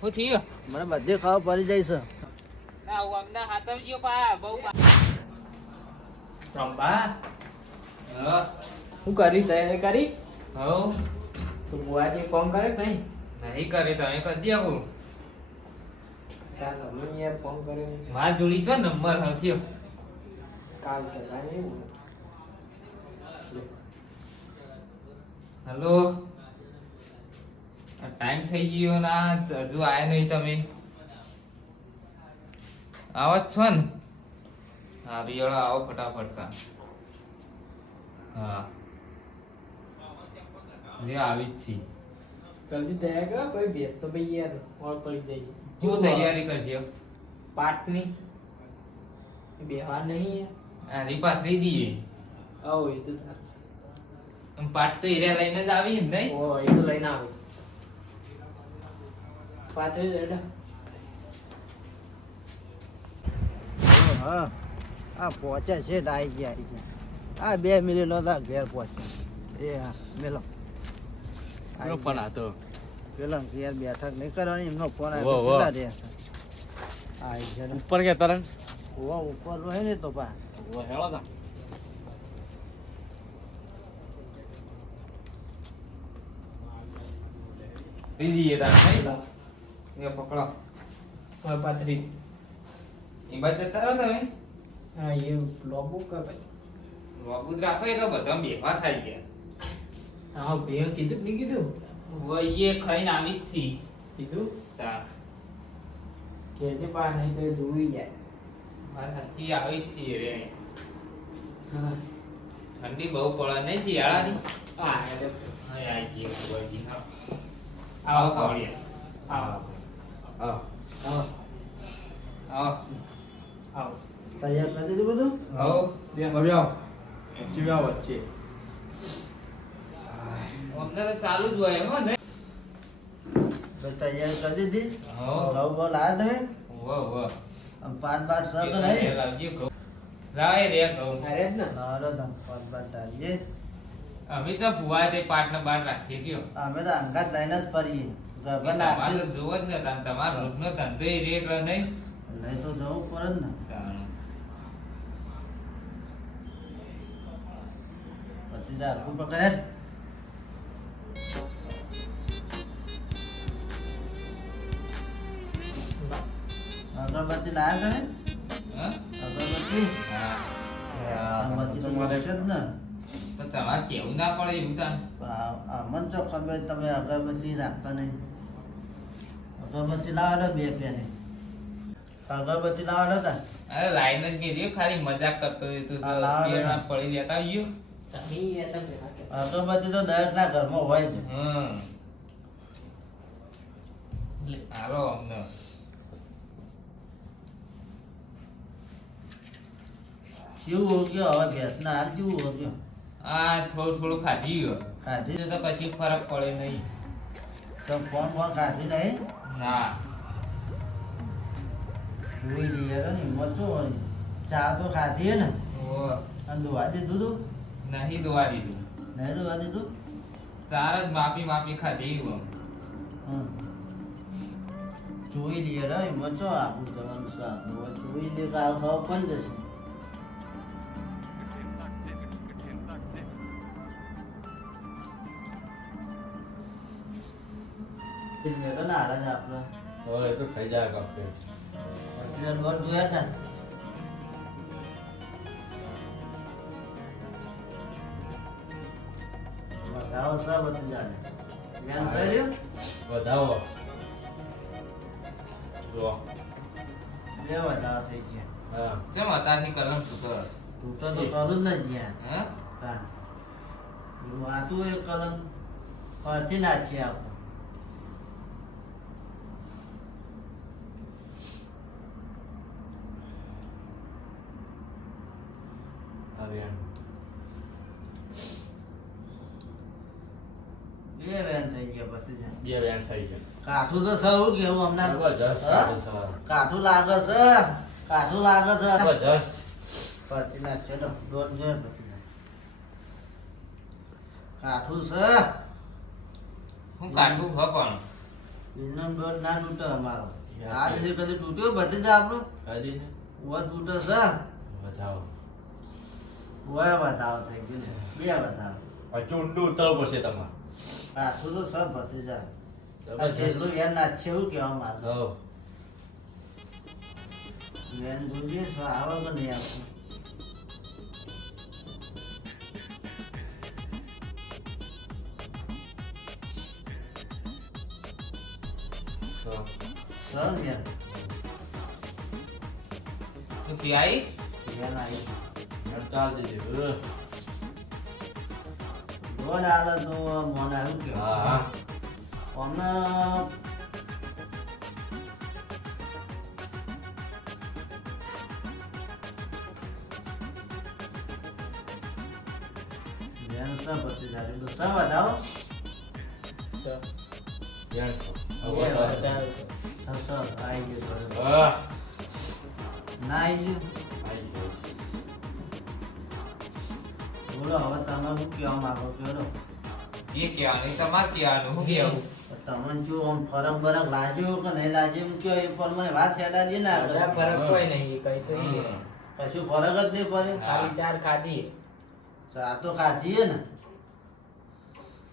હું થયું મને બધે ખાવા પડી જાય છે. ના હું અમને હાથવજો પા બહુ રંબા હા શું કરી તૈયારી કરી હવ તો બુઆજી કોમ કરે કે નહીં નહીં કરે તો અહીં કરી દઉં તાર તમે યાર ફોન કર્યો નહીં. માર જોડી છો નંબર હક્યો કાલ કહેવાય નહીં. હલો ટાઈમ થઈ ગયો ના હજુ આયા નહીં તમે આવો જ છો ને હા રિયોળો આવો ફટાફટ કા હા લે આવી જ છી જલ્દી તૈયાર કર પછી ભેસ તો ભાઈ યાર ઓર પડી જાય. શું તૈયારી કરશે પાટની બેહાર નહીં યાર. આ રીપાત્રી દઈએ આવો એ તો ચાલશે. પાટ તો હીરા લઈને જ આવી ને નહીં ઓ એ તો લઈને આવો પાત્રી રેડા હા આ પહોંચે છે આવી ગયા. આ 2 મિનિટ નતા ઘેર પહોંચે. એ હા મેલો ફોન હતો પેલા ઘેર બેઠક નહીં કરવાની એમનો ફોન વાહ, આવ્યો વાહ. કેટલા રહ્યા આવી ગયા ઉપર કે તરંગ ઉપર રહે ને તો પા હેળો તા પી દઈએ તાર નહીં એ પકડો ઓર પાત્રી એ બાદ જતા રહો તમે હા એ લોબુ કે ભાઈ બાબુ રાખો એટલે બધા બેવા થઈ ગયા હા ભેર કીધું કે નહીં કીધું વઈએ ખાઈને આવી જ છી કીધું તા કે જે પા નહીં તો એ જોઈ જાય. મારે સાચી આવી જ છીએ રે હા ઠંડી બહુ પડે નહીં શિયાળાની હા એટલે હા આવી ગઈ ખબરજી હા આવો ખવડીએ આવો હા આવો આવો આવો તૈયાર કરી દીધું બધું હવ આવ્યો જીવ્યા વચ્ચે અમને તો ચાલુ જ હોય હો ને તો તૈયારી કરી દીધી હવ ઘઉં બહુ લાયા તમે વાહ આમ પાટ સર તો નહીં લાવજે ઘઉં લાવે રે ઘઉં અરે જ ને લાવો તમે પાટ ડાલીએ. અમે તો ભુવા તે પાટને બાર રાખીએ કયો અમે તો અંગાત લઈને જ ફરીએ ગરબા તમારે નાખીએ તો જોવો જ ને તમારો રોજનો ધંધો એ રેટ નહીં નહીં તો જવું પડે જ ને. પછી દારૂ પકડે અગરબત્તી લાયા તમે હા અગરબત્તી હા અગરબત્તી તો મળશે જ ને. તો તમારે કેવું ના પડે એવું તાન પણ અમને તો ખબર તમે અગરબત્તી રાખતા નહીં. અગરબત્તી લાવો લો 2 પેની અગરબત્તી લાવો લો તા અરે લાઈન જ ગઈ ખાલી મજાક કરતો હતો તું હા, લાવો ને. બેડા પડી જતા આવ્યો તમે યાર તમે ભેગા કે અગરબત્તી તો દરેકના ઘરમાં હોય છે. હાલો અમને કેવું હો ગયો હવે ગેસના હાલ કેવું હો ગયો આ થોડું ખાધી ગયો ખાધી તો પછી ફરક પડે નહીં તો ફોન ખાધી નહીં ના જોઈ લઈએ ને હિંમત શું હોય ચા તો ખાધી હે ને ઓ અને દોવા દીધું તું નહીં દોવા દીધું નહીં દોવા દીધું ચાર જ માપી ખાધી હું હમ. જોઈ લઈએ રે હિંમત શું આખું જવાનું શાક જોઈ લે કે આ ભાવ પડી જશે. મેં તો ના હારે આપણે હવે એ તો થઈ જાય કાપે લોટ જોયા ને વધાવો સા બધી જાને મેન સહી રહ્યો વધાવો જો 2 વધાવો થઈ ગયા. હા ચમ અત્યારથી કલમ તૂટો તૂટો તો કરું જ ને જ્યાં હે કાન આતું એક કલમ પરથી નાખીએ આપણે આવ્યા બે વેન થઈ ગયા પછી છે. બે વેણ થઈ ગયા કાઠું તો સૌ કેવું હમણાં જબરજસ્ત હા? કાઢે સર કાઠું લાગે છે કાઠું લાગે છે જબરજસ્ત પરથી નાખીએ તો દોઢ જોયે પછી નાખ. કાઠું છે હું કાઢું હ પણ એમનો દોર ના તૂટે અમારો આજ જે કદી તૂટ્યો બધી જ આપણું કાઢી ને ઓવા તૂટે છે વધાવો ઓવા બતાવો થઈ ગયું ને બે બતાવો પાછું ઊંડું ઉતરવું પડશે તમારે આખું તો સબ બધી જાય આ જબરજસ્ત. છેલ્લું વેન નાખશે એવું કહેવા માંગે હઉ. વેન જોઈએ આવે કે નહીં આવતું સો. સર વેન તું પીઆઈ વેન આવી મેં ચાલ દીધી. દોડ આલે તો મોને એવું હા કહેવાય હા અમને વેન સબ બધી જાય તો સબ બતાવો ત્રણસો. બે હવે સો. વધાવો છે. સર આવી ગયું હા. ના આવી ગયું આઈ ગયો. બોલો હવે તમે શું કહેવા માંગો કેડો જે કહેવાનું એ તમારે કહેવાનું શું કહેવું તમને જો આમ ફરક બરક લાગ્યો કે નહીં લાગ્યો એમ કયો એ પર મને વાત યાદ દે ના બધા ફરક કોઈ નહીં કઈ તો ઈ હે. કશું ફરક જ નહીં પડે ખાલી ચાર ખાધી ચા તો ખાધીએ ને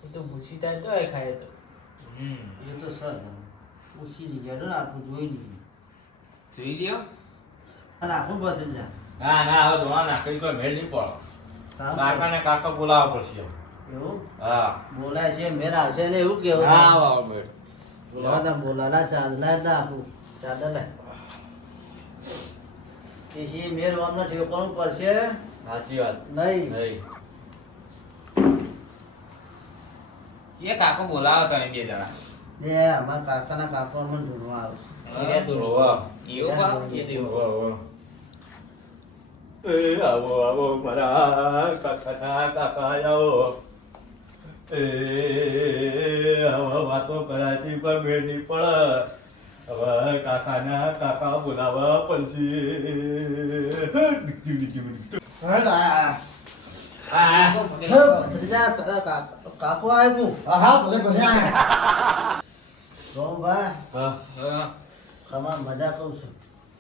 એ તો ભૂસી થાય તો એ ખાય તો હમ એ તો સર પૂછી લીધે ને આખું જોઈ લીધું જોઈ લ્યો અને આખું બદલી જાય ના ના હવે ધોવા નાખી તો મેળ નહીં પડો. કાકા ને કાકા બોલાવવા પડશે હવે. એવું હા બોલાય છે મેર આવશે ને એવું કેવું ના આવે મેળ. બોલાના ચાલના જ આપું ચાદર લે તેથી મેર અમને ઠેકવાનું પડશે સાચી વાત નહીં નહીં. જે કાકો બોલાવો તમે બે જણા ને અમારા કાકાના કાકો મને ઢૂંઢવા આવશે ધીરે ધીરે. હોવા. એવું કામ? એ દેવો. હોવા, હોવા. એ આવો આવો મારા કાકાના કાકા આવો. એ હવે વાતો કરાતી પણ મેળ નહીં પડે. હવે કાકાના કાકા બોલાવવા પડશે. ભત્રીજા કાકો આવ્યું રોમભાઈ હા હા ખમા મજા કહું છું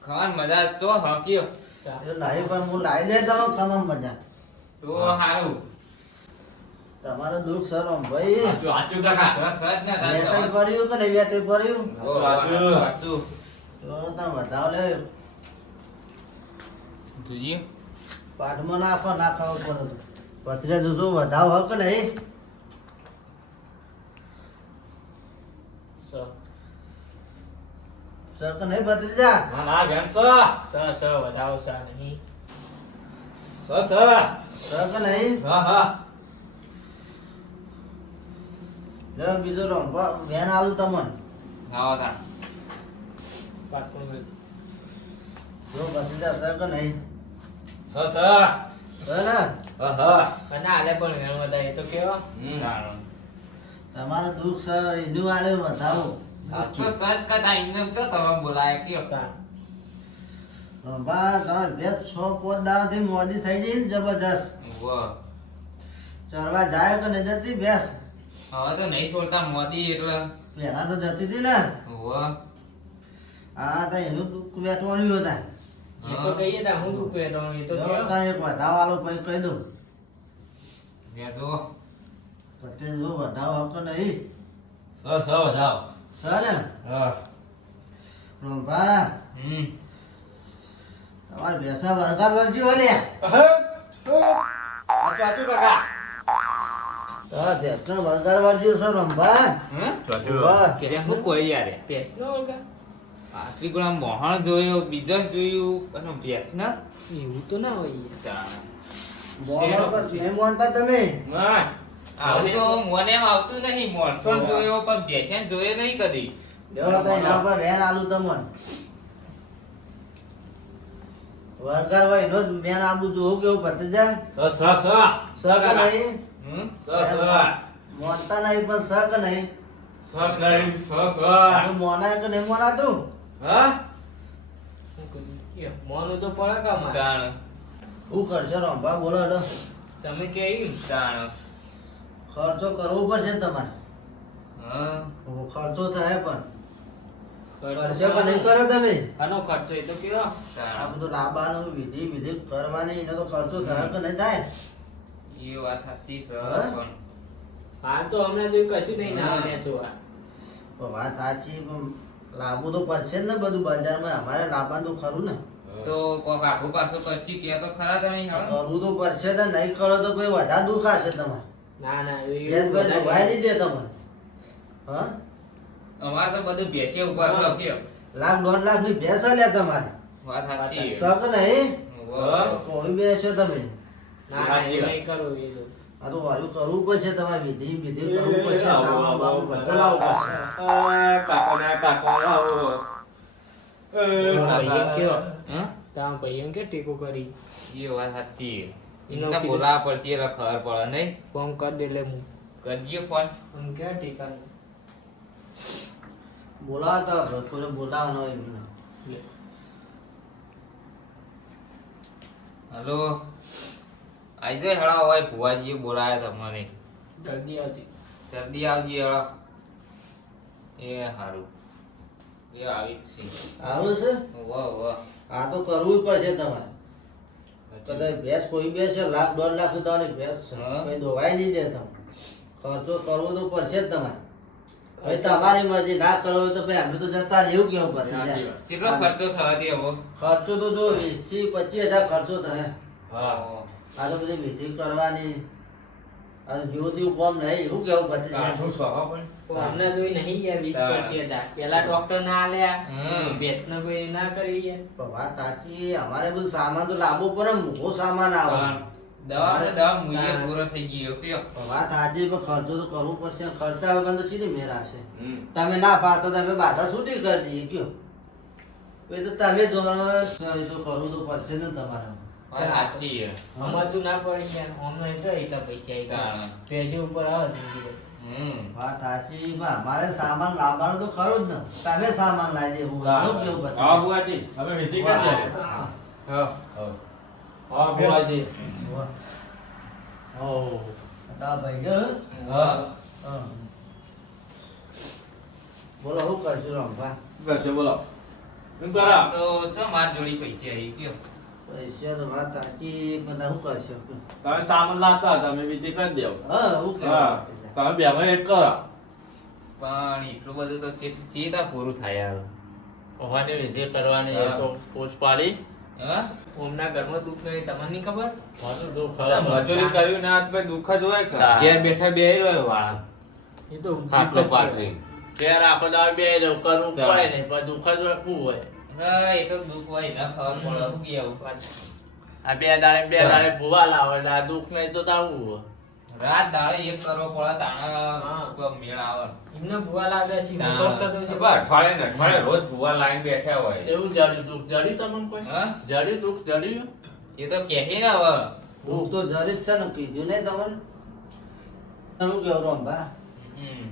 ખાવાની મજા તો હાંક્યો એ લાવી પણ હું લાવી દે તમે ખમા મજા તો સારું તમારો દુઃખ સર ભાઈ સાચું સાચું કાકા. બસ જ ને વેટાઈ ભર્યું કે નહીં વેટાઈ ભર્યું સાચું તો તમે વધાવ લે જોઈએ પાઠમાં નાખો ના ખાવો પડે ભત્રીજા જોજો વધાવ હક નહીં સ સર કે નહીં ભત્રીજા ના ના બેન સ વધાવો સા નહીં સ સર કે નહીં હા હા લે બીજો રંભા વેન આલું તમને આવો તા પાટણ મેં. જો ભત્રીજા સર કે નહીં સ સર ને હા હા અને આલે પણ વેણ વધારે તો કેવા સારું. તમારો દુઃખ સર એનું આલે વધાવો તો સજ કદા ઇન્દમ ચો તમે બોલાય કયો તાણ. રંભા તમે બે 6-5 દાડાથી મોડી થઈ જઈ ને જબરજસ્ત વાહ ચરવા જાય કે નહીં જતી બેસ હવે તો નહીં છોડતા મોદી એટલે પહેલા તો જતી હતી ને વાહ હા તો એનું દુઃખ વેઠવાનું હતા એ તો કહીએ તા હું દુઃખ વેઠો એ તો કેવા એક વધાવાલો પછી કહી દઉં ને તો પટેલ જો વધાવો હકો નહીં સ વધાવો. સર હા રંભા હમ તમારે બેસા વરગાર વળજી વળ્યા સાચું કાકા. હા બેસના વરગાર વળજી સર રંભા વાહ કે હું કોઈ યાર પેસનો વળગા આટલી ગુણા મોહણ જોયો બીજો જોયું અને ભેંસ ના એવું તો ના હોય યાર. બોલો પર નહીં માનતા તમે ના આવું તો મોને એમ આવતું નહીં મોણસો જોયો પણ ભેંસને જોયો નહીં કદી દેવો તો એના પર વેન આલું તમને વરગાર હોય એનો જ વેન આબુ જોવું કેવું ભત્રીજા સક નહીં હમ મોનતા નહીં પણ સક નહીં હા મોના કે નહીં મોનાતું શું કર્યું? એ મોનું તો પડે કામાં. તાણ હું કરશો રંભા બોલો હેડો તમે કેવી તાણ ખર્ચો કરવો પડશે તમારે હા ખર્ચો થાય પણ ખર્ચો ખર્ચો પણ નહીં કરો તમે આનો ખર્ચો એ તો કેવો આ તાણ. બધું લાવવાનું વિધિ વિધિ કરવાની એનો તો ખર્ચો થાય કે નહીં થાય એ વાત સાચી છે હા? પણ હાલ તો હમણાં જોઈ કશું નહીં ના હા. આવે જોવા પણ વાત સાચી પણ લાવવું તો પડશે જ ને બધું બજારમાં અમારે લાવવાનું તો ખરું ને તો કોક આઘું પાછું કરશી કે તો ખરા તમે હાલ. કરવું તો પડશે ને નહીં કરો તો પછી વધારે દુઃખ આવશે તમારે ના ના એ ભાઈ બધા દુભાઈ નહીં દે તમારે હા અમારે તો બધું બેસે ઉપર હા. કયો લાખ 1.5 લાખ ની ભેંસ લે તમારે વાત સાચી શક નહીં વાહ. કોઈ બેસો તમે ના ના સાચી એ વાત. નહીં કરવું એ તો આ તો વાયુ કરવું પડશે તમારે વિધિ વિધિ કરવું પડશે સામાન બામાન બધું લાવવું પડશે ભાઈ કયો હા? તારા ભાઈ એમ કે ટેકો કરી એ વાત સાચી એનો એમને કીધું. બોલાવવા પડશે એટલે ખબર પડે નહીં ફોન કરી દે એટલે હું કરજે ફોન આમ ક્યાં ટેકાનું બોલાવતા ભરપૂર બોલાવવાનો હોય એમને. લે. હલો આઈ જાય હળા હોય ભુવાજીએ બોલાયા તમને જલ્દી આવજે જલ્દી આવજે હળા એ હારું એ આવી જ છે આવું છે વાહ વાહ આ તો કરવું જ પડશે તમારે કદાચ ભેંસ કોઈ બેસે લાખ 1.5 લાખ તો તમારી ભેંસ છે હા. કોઈ દોવાય નહીં દે તમે ખર્ચો કરવો તો પડશે જ તમારે હવે તમારી મરજી ના કરવો હોય તો ભાઈ અમે તો જતા રહે એવું કેવું પડે સાચી વાત. કેટલો ખર્ચો થવા દે હવે ખર્ચો તો જો 20 થી 25 હજાર ખર્ચો થાય હા આ તો બધી વિધિ કરવાની આ જેવું તેવું કામ નહીં એવું કેવું પછી કાઠું સહા પણ હમણાં જોઈ નહીં યાર 20-25 પેલા ડોક્ટર ના આલ્યા હમ. ભેંસ ને કોઈ ના કરી યાર પણ વાત સાચી અમારે બધું સામાન તો લાવવો પડે ને મોટો સામાન આવે દવા તો દવા મૂલ્ય પૂરો થઈ ગયો કયો પણ વાત સાચી પણ ખર્ચો તો કરવો પડશે ખર્ચા વગર તો સીધી મેર આવશે હમ. તમે ના પાતો તમે બાધા છૂટી કરી દઈએ કયો એ તો તમે જોડો એ તો કરવું તો પડશે ને તમારે વાત સાચી છે. સમજતું ના પડી યાર ઓનલાઈન છે એટલા પૈસા તાણ. પૈસા ઉપર આવે જિંદગી હમ વાત સાચી પણ અમારે સામાન લાવવાનું તો ખરું જ ને તમે સામાન લાવી દે હું હા કેવું હા બધું બુઆજી હવે વિધિ કરી દે હા હા બુઆજી તા ભાઈ ગયો હા હા. બોલો શું કરશું રમવા કરશે બોલો એમ કરો તો છો માર જોડી પૈસા આવી ગયો પૈસા તો વાત સાચી પણ શું કરશો તમે સામાન લાવતા હતા અમે વિધિ કરી દેવ હા હું હા કેવું તમે બે એક કરો પણ એટલું બધું તો ચેતા પૂરું થાય યાર ભગવાનની વિધિ કરવાની હા. એ તો પોચ પાડી હા ઓમના ઘરમાં દુઃખ નહીં તમને નહીં ખબર મારું દુઃખ મજૂરી કર્યું ના તો દુઃખ જ હોય કે હા. ઘેર બેઠા બે રહ્યો વાળા એ તો ખાટલો દુઃખ જ પાથરી ઘેર આખો દાડો બે રહું, કરવું હા. પડે ને પણ દુઃખ જ રાખવું હોય હા એ તો દુઃખ હોય ના ખબર પડે શું કેવું આ બે દાડે હા. ભૂવા લાવો એટલે આ દુઃખ નહીં તો તાવું હોય રાત દાડે એક કરવો પડે તાણા હા. કોઈ મેળ આવે એમને ભૂવા લાગે છે તાણ. મુસોડતા તો છે. અઠવાડિયે ને અઠવાડિયે રોજ ભૂવા લાઈન બેઠા હોય એવું જડ્યું દુઃખ જડ્યું તમને કોઈ હા જડ્યું દુઃખ જડ્યું એ તો કહે ને હવે ભૂખ તો જરી જ છે ને કીધું નહીં તમને શું કેવું રંભા હમ.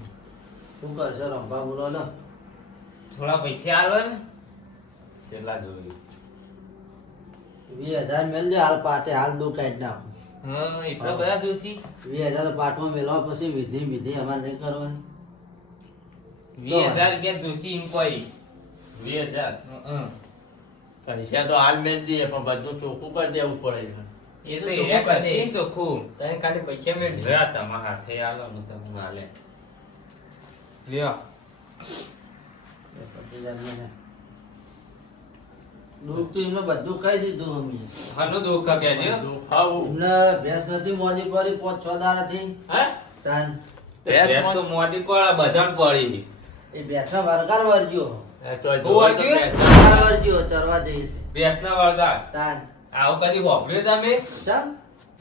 શું કરશો રંભા બોલો લો થોડા પૈસા આલો ને કેટલા જોયું 20,000 મેલજો હાલ પાટે હાલ દો કાઢી નાખો હા એટલા બધા જોશી 20,000 તો પાટમાં મેળવા પછી વિધિ વિધિ અમારે નહીં કરવાની 20,000 રૂપિયા જોશી એમ કોઈ 20,000 હં. પૈસા તો હાલ મેળ દઈએ પણ બધું ચોખ્ખું કરી દેવું પડે છે એ તો ચોખ્ખું એ કરી દે. કરશે ને ચોખ્ખું તમે ખાલી પૈસા મેળવી લ્યો તમારા હાથે આલો ને તો હું હાલે લ્યો 25,000 દુઃખ તો એમને બધું કહી દીધું અમે હાલો દુઃખ કહેજો દુઃખ આવું એમને ભેંસ નથી મોજી પડી 5-6 દાડાથી હે તાન ભેંસ તો મોજી પડે બધાને પડી એ ભેંસા વરગાર વરજો તો હું વળગ્યું? વરગાર વરજો ચરવા જઈએ છે ભેંસના વળગા તાન આવું કદી વાપર્યું તમે ચમ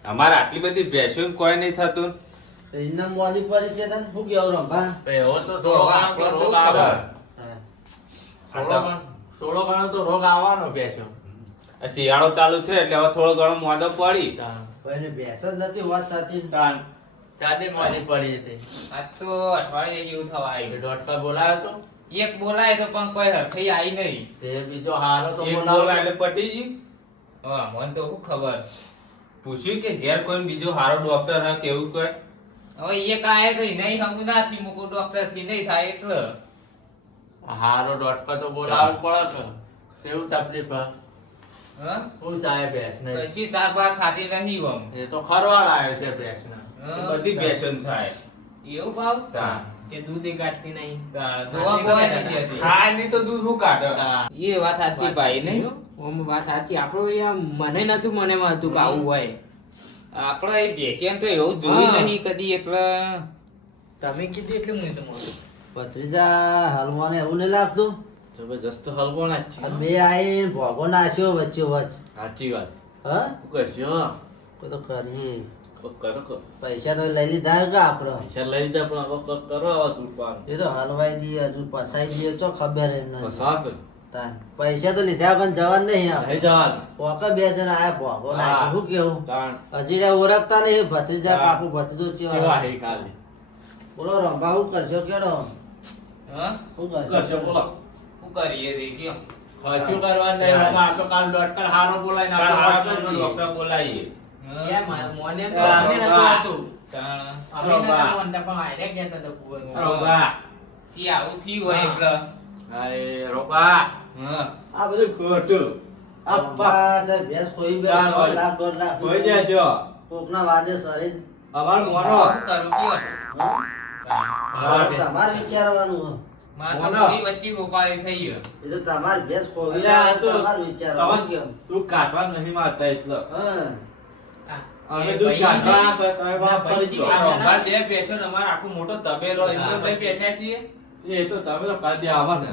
અમારે આટલી બધી ભેંસો કોઈ નહીં થતું તો એમને મોજી પડી છે તને શું કેવું રંભા એવો તો થોડો ઘણો તો રોગ આવે હા. થોડો ઘણો તો રોગ આવવાનો બેસો આ શિયાળો ચાલુ છે એટલે હવે થોડો ઘણો મોદો પડી કોઈને ભેંસ જ નથી વાત થતી ચાંદી મોજી પડી હતી આ તો અઠવાડિયે જેવું થવા એ આવ્યું ડોટકા બોલાયો તો એક બોલાય તો પણ કોઈ હરખઈ આવી નહીં તે બીજો હારો તો એક બોલાયો બોલાય એટલે પટી ગયું હા મને તો શું ખબર પૂછ્યું કે ઘેર કોઈ બીજો હારો ડોક્ટર હે કેવું કોઈ હવે એક આયે તો નહીં હમું નાથી મૂકું ડોક્ટર થી નહીં થાય એટલે હારો ડોટકો તો બોલાવવું પડે કે કેવું તકલીફ હે? હા હું સાહેબ ભેંસ ને પછી ચાર બાર ખાતી નહીં આમ એ તો ખરવાડ આવ્યો છે ભેંસ ને બધી ફેશન થાય એવું ભાવ તાણ. કે દૂધ કાઢતી નહીં જોવા કોઈ નહીં દેતી. ખાય નહીં તો દૂધ શું કાઢે એ વાત સાચી ભાઈ નહીં ઓમ વાત સાચી આપણો અહીંયા મને નતું મનેમાં હતું કે આવું હોય આપણે એ બેસ્યા તો એવું જોયું હા. નહીં કદી એટલે તમે કીધું એટલે હું તમારું ભત્રીજા હલવાને એવું નહીં લાગતું જબરજસ્ત હલવો ના આ બે આઈને ભોગો નાખ્યો વચ્ચે વચ સાચી વાત હા શું કરશો કોઈ તો કરીએ કરો પૈસા તો લઈ લીધા કે આપડે પૈસા લઈ લીધા પણ હવે કોક કરો આવા સુરપાન એ તો હલવાઈ દઈએ હજુ પસાઈ દઈએ તો ખબર એમને પસાક પૈસા તો લીધા પણ જવાન નહીં થઈ આપણે જવાન પોકે બે જણા આયા ભોગો નાખ્યો શું કેવું તાણ હજી રે ઓળખતા નહીં ભત્રીજા હા. કાકુ ભત્રીજો સેવા ચેવા હે ખાલી બોલો રંભા શું કરશો કેડો હા શું કરશો કરશો બોલો શું કરીએ રે કયો ખર્ચું કરવા નહીં હવે આ તો કાલ ડોટકર હારો બોલાય કાલ હારા ના ડોક્ટર બોલાવીએ મોને તો હા, અમે નતું હા. આવતું. તાણ. અમે નતું માનતા પણ આયરે કહેતા હતા ભુવન. રોબા ઈ આવું થયું હોય એટલે અરે રોબા હા આ બધું ખોટું રંભા તો ભેંસ ખોઈ બે તાણ હોય. 100 લાખ 1.5 લાખ કોઈ દેશો કોકના વાદે સરી અમાર મોનો શું કરું કયો તમારે વિચારવાનું માર તો મોનો. પૂરી વચ્ચે ગોપાળી થઈ ગયો એ તો તમારે ભેંસ ખોવી અલ્યા, આ તો તમારે વિચારવાનું તવન કેમ તું કાઢવા નહીં મારતા એટલે હા હા. અમે એ દૂધ ભાઈ કાઢવા નહીં. તમે બાપ કરી ભાઈ દો. આ રંભાર બે પેશન અમાર આખું મોટો તબેલો એમ તો ભાઈ બેઠા છીએ એ તો તમે તો કાઢી આવા ને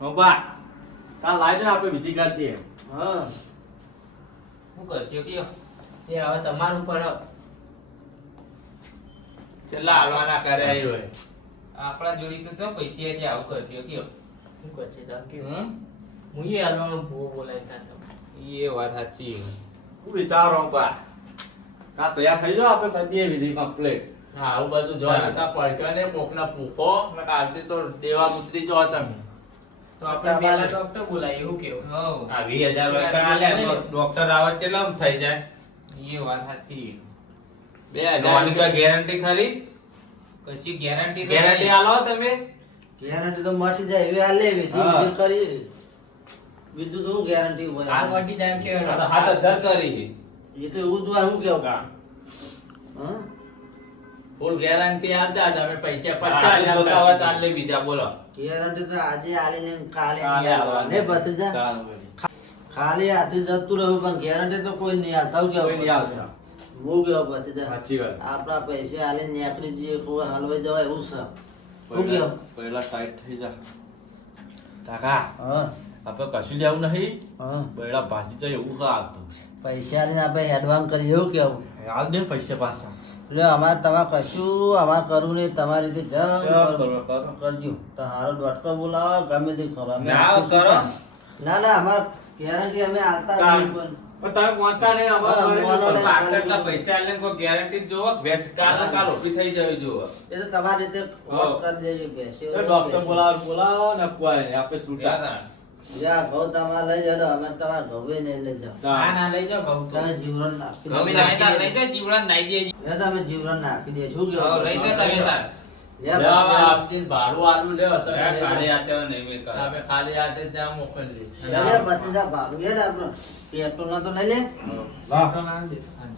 રોબા કાલ લાઈને આપણે વિધિ કાઢી દઈએ હા શું કરશો કયો એ હવે તમારું ઉપર કેટલા હાલવાના કરે હોય આપણા જોડી તો ચો પૈસા છે આવું કરશો કયો શું કરશે તમે કયો? હમ હું એ હાલવાનો ભૂવો બોલાવી કાઢતો. એ વાત સાચી હું વિચારો રોબા કા તૈયાર થઈ જાઓ આપણે કરી દઈએ વિધિ કમ્પ્લીટ હા આવું બધું જો નતા પડકે ને કોકના પૂખો ને કાલથી તો દેવા ઉતરી જો તમે તો આપણે પેલા ડોક્ટર બોલાવીએ એવું કેવું હવ આ 20,000 રૂપિયા આલ્યા તો ડોક્ટર આવત કેટલા થઈ જાય એ વાત સાચી 2000 ઓની કોઈ ગેરંટી ખરી કશી ગેરંટી ગેરંટી આલો તમે ગેરંટી તો મટી જાય એવી હાલે વિધિ હા. વિધિ કરી બીજું તો શું ગેરંટી હોય હાલ વટી જાય એમ આ તો કેવાય. હાથ અધર કરી એ તો એવું જ હોય હું કેવું હા. હા ફૂલ ગેરંટી આલતા જ અમે પૈસા આજે જોતા હોય તો આલે બીજા બોલો ગેરંટી તો આજે આલી ને કાલે કાલે નહીં આલવાની. આલવાની. ને ભત્રીજા ખાલી હાથે જતું રહ્યું પણ ગેરંટી તો કોઈ નહીં આલતા હું કોઈ કેવું નહીં આવતા. હું કેવું ભત્રીજા સાચી વાત આપણા પૈસા આલી નીકળી જઈએ કોઈ હલવાઈ જવાય એવું છે હું કેવું પહેલા ટાઈટ થઈ જા કાકા હા આપણે કશું લેવું નહીં હા પહેલા ભાજી તો એવું કા આવતું પૈસા આલીને આપણે એડવાન્સ કરીએ એવું કેવું હાલ દે પૈસા પાછા એટલે અમારે તમારે કશું અમારે કરવું નહીં તમારી રીતે સબ કરો, કરો. કરજો તો હારો ડોટકો બોલાવો ગમે તે કરો અમે ના, આખી કરો. છૂટા. ના ના અમારે ગેરંટી અમે આલતા જ નહીં પણ. પણ તમે પહોંચતા નહીં હા, મોનો અમારે નહીં. આટલા પૈસા આલે કોઈ ગેરંટી જોવો ભેંસ કાલ ઊભી થઈ જવી જોવો એ તો તમારી રીતે હા. વોચ કરી દેજો બેસ્યો ડોક્ટર બોલાવો ને કોઈ નહીં આપણે છૂટા જ્યાં ઘઉં તમારે લઈ જાઓ અમે તમારે ઘઉં નહીં લઈ જાઓ ના ના લઈ જાઓ ઘઉં તો. તમે જીવરણ નાખી દો. ગમે જાય તાર લઈ જા જીવડા નાઈ દેજે એ તમે જીવરણ નાખી દે શું હવ, લઈ જા તમે તાર કેવું ભાડું આલુ લે ખાલી હાથે હોય નહીં મેં કરે. અમે ખાલી હાથે ત્યાં મોકલીએ બચી ભાડું એ ને આપણું પેટ્રોલ ના તો નહીં લે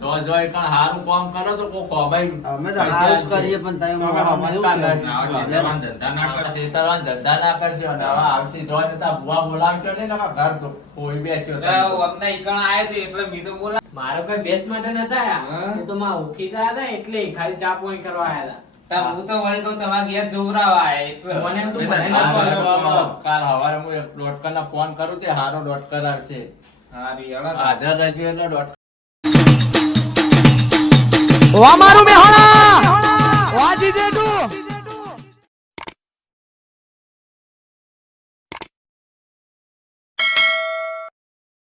જો જો એક હારું કામ કરો તો કોઈ ખોબાઈ અમે તો હારું જ કરીએ પણ તમે તમે મોઢામાં એવું સમજતા કહો. આવા છેતરવાના ધંધા ના કરશે. છેતરવાના ધંધા ના કરજો ને હવે આવતી જોઈ ને તા ભુવા બોલાવજો નહીં ને ઘર તો કોઈ બેઠ્યો તો અમને ઈકણ આયા છે એટલે મી તો બોલા મારો કોઈ બેસ માટે નતા હા. આયા એ તો માં ઓળખીતા હતા એટલે ખાલી ચા પાણી કરવા આયા તા હું તો વળી કહું તમારા ઘેર જોવરાવા આયા એટલે મને એમ તો મેં મને તો ના ના બોલ્યો. કાલ હવારે હું એક ડોટકર ના ફોન કરું તે હારો ડોટકર આવશે હારી હળો હાજર રહેજો એટલે ડોટ અમારું મેહોણા